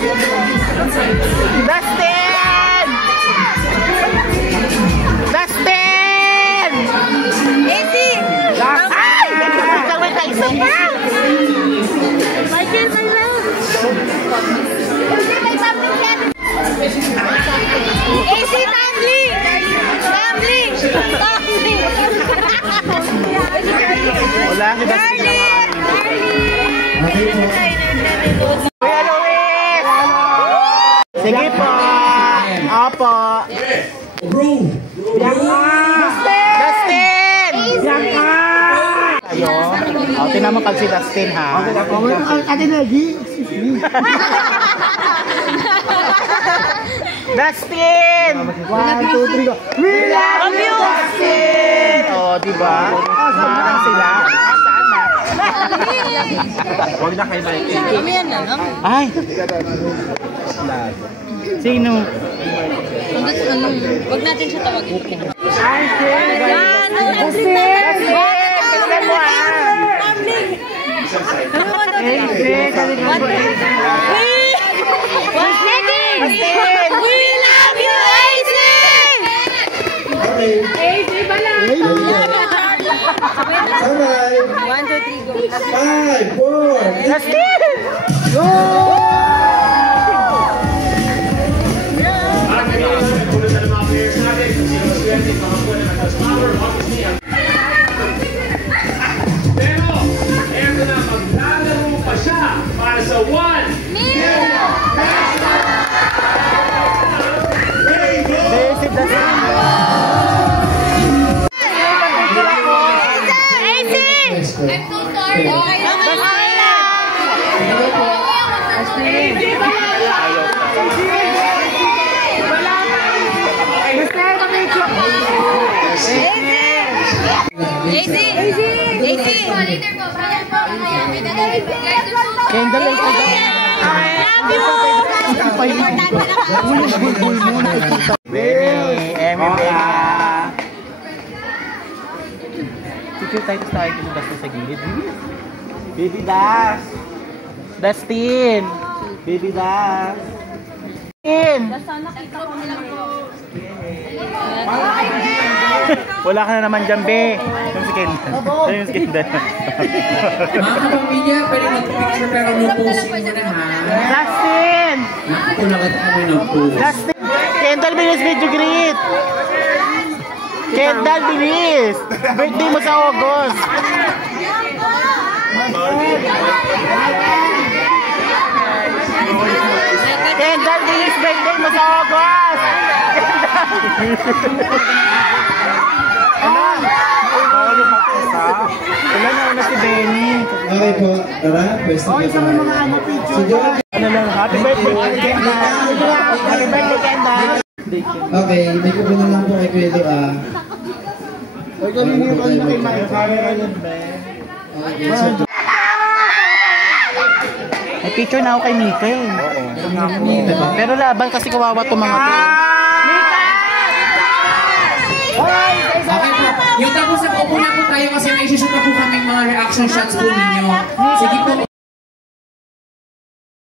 Dustin! Dustin! Easy! Ay! Nagkakawin ka isa pa! Michael, my love! Easy, may something yan! Easy, tumbling! Tumbling! Tumbling! Wala, si Dustin naman. Kuya Luis! Sige po! Opo! Dustin! Ayo. O, tinamang kag si Dustin, ha? Ate Nagi, excuse me. Dustin! 1, 2, 3, go. We love you, Dustin! O, diba? Marang sila. Saan na? Huwag na kayo nakikinig. Kami yan na, no? Ay! Sino? Huwag natin siya tawagin. Ay, Yan! Dustin! Dustin mo, ah! Dustin! We love you, AC! AC, bala! Alright. 1, 2, 3, go. 5, 4. Dustin! Go! Pero, eto na, maglalaro pa siya para sa 1 million! Basic Dustin! AC! I'm so sorry. Okay na. Kendall ay ka dyan. Benny, Emmy, picture tayo kung Dustin sa gilid. Baby Das! Dustin! Baby Das! Dustin! Wala ka na naman dyan, be. Yung si Kendall. Yung si Kendall. Mga kapamilya, pwede mag-picture pero no-post mo na ha. Dustin! Naku, nakita kami no-post. Dustin! Kendall, bilis video greet! Kendall, bilis! Birthday mo sa August! Kendall, bilis! Birthday mo sa August! Ano? Wala na una si Benny. Okay po, tara, pwesto na tayo. Si John. Ano lang, happy birthday, Kendall! Happy birthday, Kendall! Okay, may kubo na lang po kay Kuya Lua. Huwag ka ninipan na kay Mike. Okay, so, May picture na ako kay Mika eh. Pero laban kasi kawawa itong mga to. Okay po, yung tapos nag-upo na po tayo kasi may isi-shoot na po kaming mga reaction shots po ninyo. Sige po.